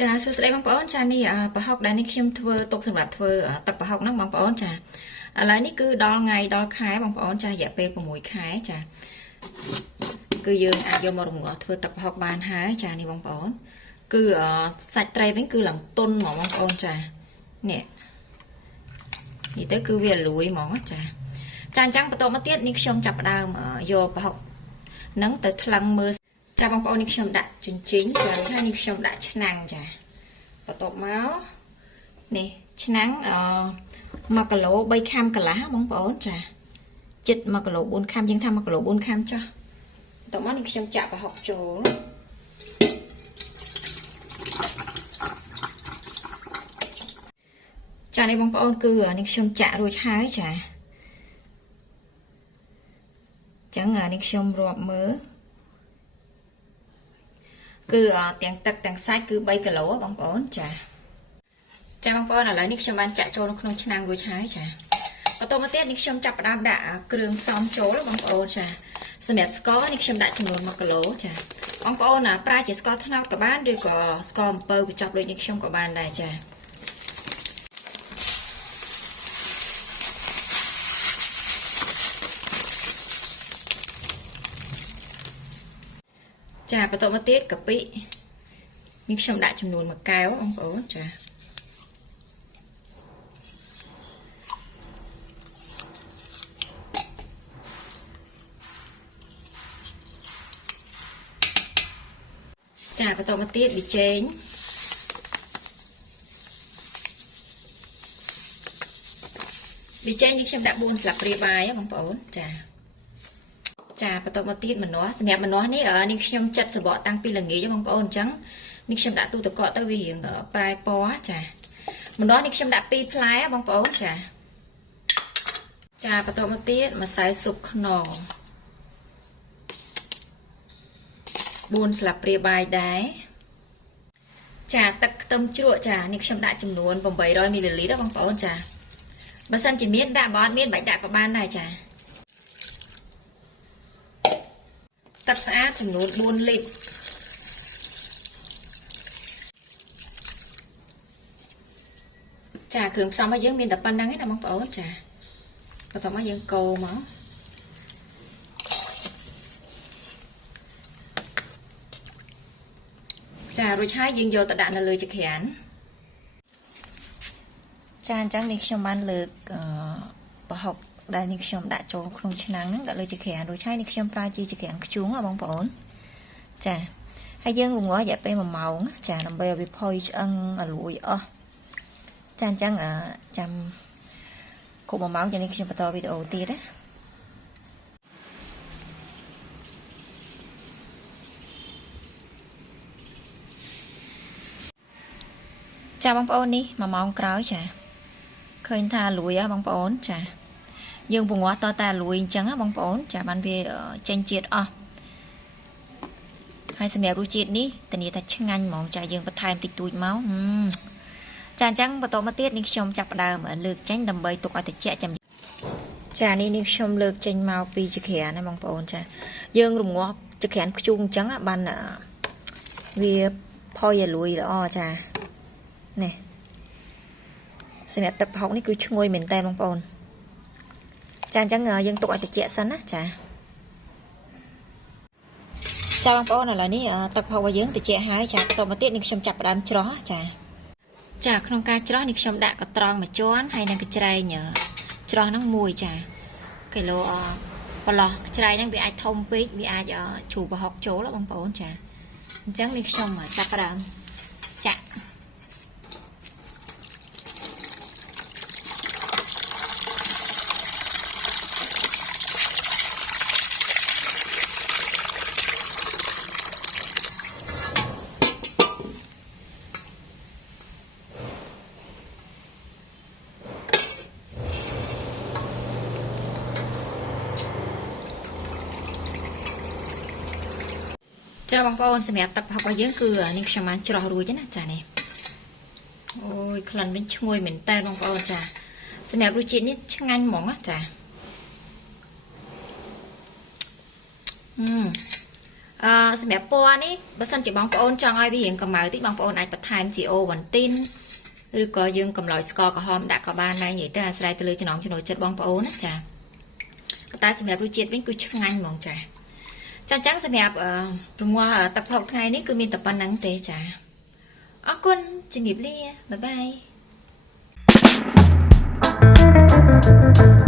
ចាសួស្តីបងប្អូនចានេះប្រហុកដែលនេះខ្ញុំធ្វើទុកសម្រាប់ធ្វើទឹកប្រហុកហ្នឹងបងប្អូនចាឥឡូវនេះគឺដល់ថ្ងៃដល់ខែបងប្អូនចារយៈពេល6ខែចាគឺយើងអាចយកមករំងាស់ធ្វើទឹកប្រហុកបានហើយចានេះបងប្អូនគឺសាច់ត្រីវិញគឺឡើងទន់ហ្មងបងប្អូនចានេះទៅគឺវាលួយហ្មងចាអញ្ចឹងបន្តមកទៀតនេះខ្ញុំចាប់ផ្ដើមយកប្រហុកហ្នឹងទៅថ្លឹងមើលចាបងប្អូននេះខ្ញុំដាក់ជញ្ជីងចាហើយនេះខ្ញុំដាក់ឆ្នាំងចាបន្ទាប់មកនេះឆ្នាំង1គីឡូ3ខាំកន្លះបងប្អូនចាចិត្ត1គីឡូ4ខាំយើងថា1គីឡូ4ខាំចុះបន្ទាប់មកនេះខ្ញុំចាក់ប្រហុកចូលចានេះបងប្អូនគឺនេះខ្ញុំចាក់រួចហើយចាអញ្ចឹងនេះខ្ញុំរាប់មើលគឺទាំងទឹកទាំងសាច់គឺ3គីឡូបងប្អូនចាបងប្អូនឥឡូវនេះខ្ញុំបានចាក់ចូលក្នុងឆ្នាំងរួចហើយចាបន្តមកទៀតនេះខ្ញុំចាប់ផ្ដើមដាក់គ្រឿងផ្សំចូលបងប្អូនចាសម្រាប់ស្ករនេះខ្ញុំដាក់ចំនួន1គីឡូចាបងប្អូនប្រើជាស្ករត្នោតក៏បានឬក៏ស្ករអំពៅកញ្ចប់ដូចនេះខ្ញុំក៏បានដែរចាបន្តមកទៀតកាពិនេះខ្ញុំដាក់ចំនួន1កែវបងប្អូនចាបន្តមកទៀតប៊ីចេងនេះខ្ញុំដាក់4ស្លាបព្រាបាយបងប្អូនចាបន្តមកទៀតម្នាស់សម្រាប់ម្នាស់នេះនេះខ្ញុំចិតសបកតាំងពីល្ងាចបងប្អូនអញ្ចឹងនេះខ្ញុំដាក់ទូទឹកកកទៅវារៀងប្រែពណ៌ចាម្នាស់នេះខ្ញុំដាក់2ផ្លែបងប្អូនចាបន្តមកទៀតម្សៅស៊ុបខ្នុរ4ស្លាបព្រាបាយដែរទឹកខ្ទឹមជ្រក់នេះខ្ញុំដាក់ចំនួន800មីលីលីត្របងប្អូនចាបើសិនជាមានដាក់បើអត់មានបាច់ដាក់ក៏បានដែរចាទឹកស្អាតចំនួន4លីត្រគ្រឿងផ្សំរបស់យើងមានតែប៉ុណ្្នឹងឯណាបងប្អូនចាបន្ទាប់មកយើងកូរមករួចហើយយើងយកទៅដាក់នៅលើចង្ក្រានអញ្ចឹងនេះខ្ញុំបានលើកប្រហុកដែលនេះខ្ញុំដាក់ចូលក្នុងឆ្នាំងហ្នឹងដាក់លើចង្ក្រានរួចហើយនេះខ្ញុំប្រើជាចង្ក្រានខ្ជូងបងប្អូនហើយយើងរងាស់រយៈពេល1ម៉ោងដើម្បីឲ្យវាផុយឆ្អឹងឲ្យលួយអស់អញ្ចឹងចាំគ្រប់1ម៉ោងចានេះខ្ញុំបន្តវីដេអូទៀតណាបងប្អូននេះ1ម៉ោងក្រោយឃើញថាលួយបងប្អូនយើងពងងាស់តតែលួយអញ្ចឹងបងប្អូនបានវាចេញជាតិអស់ហើយសម្រាប់រសជាតិនេះធានាថាឆ្ងាញ់ហ្មងយើងបន្ថែមតិចតួចមកអញ្ចឹងបន្តមកទៀតនេះខ្ញុំចាប់ផ្ដើមលើកចេញដើម្បីទុកឲ្យត្រជាក់ចាំនេះខ្ញុំលើកចេញមកពីចង្ក្រានណាបងប្អូនយើងរងាស់ចង្ក្រានខ្ជូងអញ្ចឹងបានវាផុយឲ្យលួយល្អនេះសម្រាប់ទឹកប្រហុកនេះគឺឈ្ងុយមែនតើបងប្អូនអញ្ចឹងយើងទុកឲ្យត្រជាក់សិនណាបងប្អូនឥឡូវនេះទឹកប្រហុករបស់យើងត្រជាក់ហើយបន្តមកទៀតនេះខ្ញុំចាប់ផ្ដើមច្រោះក្នុងការច្រោះនេះខ្ញុំដាក់កត្រងមួយជាន់ហើយនឹងកញ្ច្រែងច្រោះហ្នឹង1គីឡូប្រឡោះកញ្ច្រែងហ្នឹងវាអាចធំពេកវាអាចជ្រូកប្រហុកចូលបងប្អូនអញ្ចឹងនេះខ្ញុំចាប់ផ្ដើមចាក់បងប្អូនសម្រាប់ទឹកប្រហុករបស់យើងគឺនេះខ្ញុំបានច្រោះរួចណានេះអូយក្លិនវិញឈ្ងុយមែនតើបងប្អូនសម្រាប់រសជាតិនេះឆ្ងាញ់ហ្មងឥ សម្រាប់ពណ៌នេះបើសិនជាបងប្អូនចង់ឲ្យវារៀងកម្ៅតិចបងប្អូនអាចបន្ថែមជាអូវ៉ាន់ទីនឬក៏យើងកម្លោចស្ករក្រហមដាក់ក៏បានដែរនិយាយទៅអាស្រ័យទៅលើចំណង់ចំណូលចិត្តបងប្អូនណាចាប៉ុន្តែសម្រាប់រសជាតិវិញគឺឆ្ងាញ់ហ្មងចាចាអញ្ចឹងសម្រាប់រង្វាស់ទឹកផុកថ្ងៃនេះគឺមានតែប៉ុណ្្នឹងទេចាអរគុណជំរាបលាបាយបាយ